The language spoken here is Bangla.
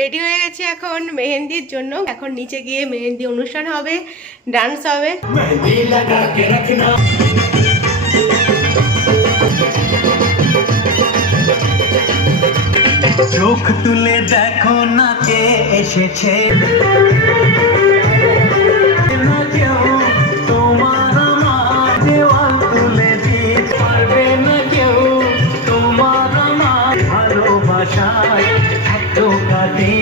রেডি হয়ে গেছি এখন মেহেন্দির জন্য। এখন নিচে গিয়ে মেহেন্দি অনুষ্ঠান হবে, ডান্স হবে। চোখ তুলে দেখো না কে এসেছে, না কেউ তোমার আমার দেওয়াল তুলে দিতে পারবে না কেউ তোমার আমার ভালোবাসায় এত কাটে।